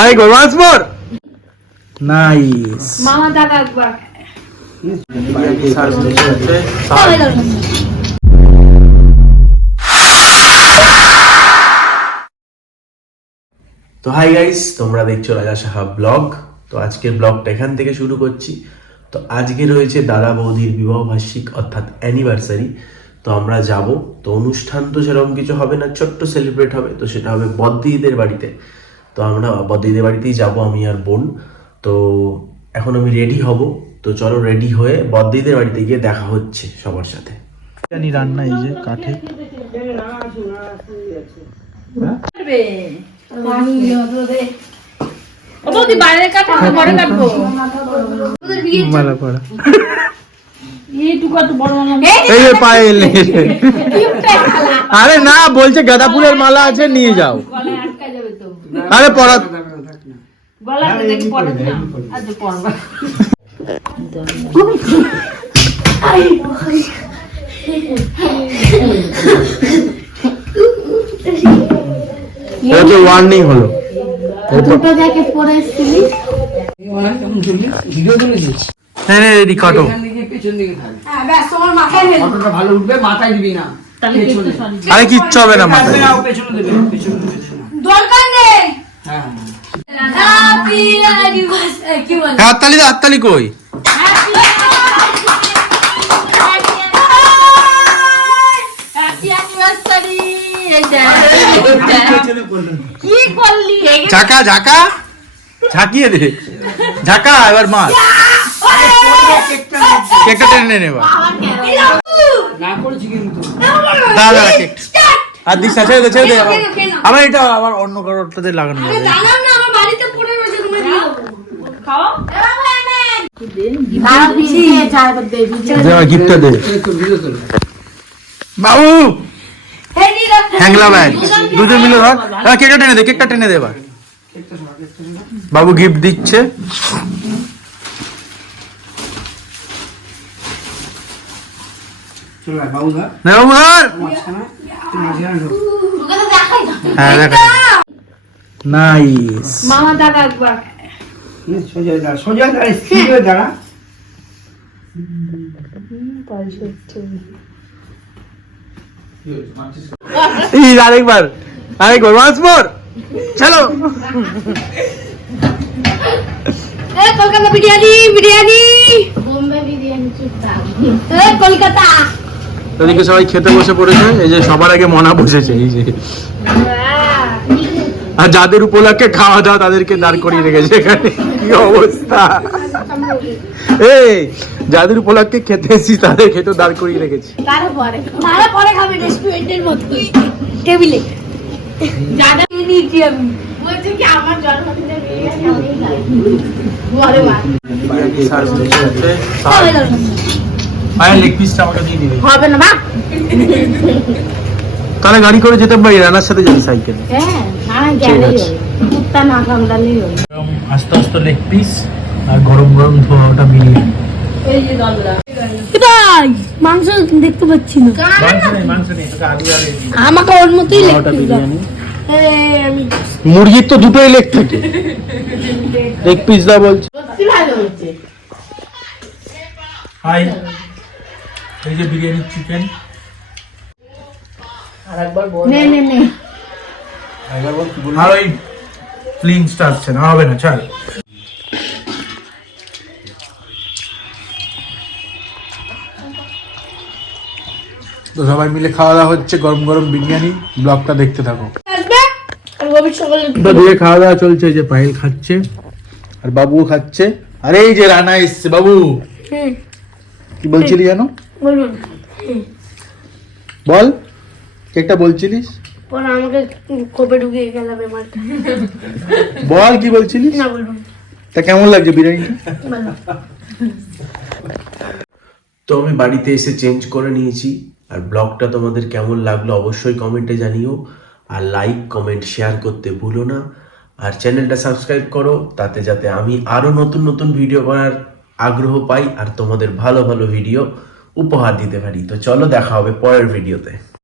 আরেকবার once more. Nice. মামা দাদা একবার তো হাই গাইস, তোমরা দেখছো রাজা সাহা ব্লগ। তো আজকের ব্লগটা এখান থেকে শুরু করছি। তো আজকে রয়েছে দাদা বৌদির বিবাহ বার্ষিক অর্থাৎ অ্যানিভার্সারি। তো আমরা যাব। তো অনুষ্ঠান তো সেরকম কিছু হবে না, ছোট্ট সেলিব্রেট হবে। তো সেটা হবে বদ্দিদের বাড়িতে। তো আমরা বদ্দিদের বাড়িতেই যাব, আমি আর বোন। তো এখন আমি রেডি হব। তো চলো রেডি হয়ে বদ্দিদের বাড়িতে গিয়ে দেখা হচ্ছে সবার সাথে। জানি রান্না এই যে কাঠে আরে না, বলছে গাঁদা ফুলের মালা আছে, নিয়ে যাও। আরে পড়া ওয়ার্নিং হলো। কাটো ভালো উঠবে, মাথায় দিবি না। আরে কিচ্ছু হবে না, মাথায় দরকার নেই। হাততালি দে, হাততালি কই? ঝাঁকা ঝাঁকা ঝাঁকিয়ে দে, ঝাঁকা এবার মার। কেকটা টেনে নেবা দাদা, কেক আর দিস না, ছেড়ে দে ছেড়ে দে। আবার এটা আবার অন্য কারোরটাতে লাগানো যাবে। গিফটটা দে বাবু। হ্যাংলা ব্যাগ দুটো মিলে ধর। কেকটা টেনে দে, কেকটা টেনে দে এবার। বাবু গিফট দিচ্ছে। বাবু ধর। হ্যাঁ দেখা। নাইস। মামা দাদা একবার সোজা দাঁড়া, সোজা দাঁড়া, স্থির হয়ে দাঁড়া। আরেকবার once more. চলো। কলকাতা বিরিয়ানি, বিরিয়ানি বোম্বে বিরিয়ানি, কলকাতা। এদিকে সবাই খেতে বসে পড়েছে। এই যে সবার আগে মনা বসেছে, এই যে। আর যাদের উপলক্ষে খাওয়া দাওয়া তাদেরকে দাঁড় করিয়ে রেখেছে এখানে। কি অবস্থা! এই যাদের উপলক্ষে খেতে এসেছি তাদের খেতে দাঁড় করিয়ে রেখেছি। তারপরে খাবে রেস্টুরেন্টের মতোই টেবিলে। দাদা নিয়েছি আমি, বলছি কি আমার জন্মদিনে বিরিয়ানি আমি খাই। ঘরে বিরিয়ানি সার্ভ হচ্ছে। লেগ পিসটা আমাকে দিয়ে দিবি। হবে না মা। তাহলে গাড়ি করে যেতে পারি, রানার সাথে যাই সাইকেল। হ্যাঁ না গেলেই হবে, কুত্তা না কামড়ালেই হবে। আস্তে আস্তে লেগ পিস আর গরম গরম ধোয়াটা বিরিয়ানি। এই যে দাদা কোথায় মাংস দেখতে পাচ্ছি না। মাংস নেই, তোকে আলু আর আমাকে ওর মতোই লেগ পিস দাও। মুরগির তো দুটোই লেগ থাকে। লেগ পিস দাও বলছি। ভালো হয়েছে। হাই, এই যে বিরিয়ানি চিকেন। আরেকবার বল। নে নে নে আরেকবার বল কি বল। আর ওই ফিলিংসটা আসছে না, হবে না, চল। তো সবাই মিলে খাওয়া দাওয়া হচ্ছে, গরম গরম বিরিয়ানি। ব্লগটা দেখতে থাকো। দিয়ে খাওয়া দাওয়া চলছে। যে পায়েল খাচ্ছে আর বাবুও খাচ্ছে। আর এই যে রানা এসছে। বাবু কি বলছিলি জানো? বল, কেকটা বলছিলিস? আমাকে কোপে ঢুকিয়ে গেল বেমারটা। বল কি বলছিলিস? না বলবো। তা কেমন লাগছে বিরিয়ানিটা? তো আমি বাড়িতে এসে চেঞ্জ করে নিয়েছি। আর ব্লগটা তোমাদের কেমন লাগলো অবশ্যই কমেন্টে জানিও। আর লাইক কমেন্ট শেয়ার করতে ভুলো না। আর চ্যানেলটা সাবস্ক্রাইব করো, তাতে যাতে আমি আরো নতুন নতুন ভিডিও করার আগ্রহ পাই আর তোমাদের ভালো ভালো ভিডিও উপহার দিতে পারি। তো চলো দেখা হবে পরের ভিডিওতে।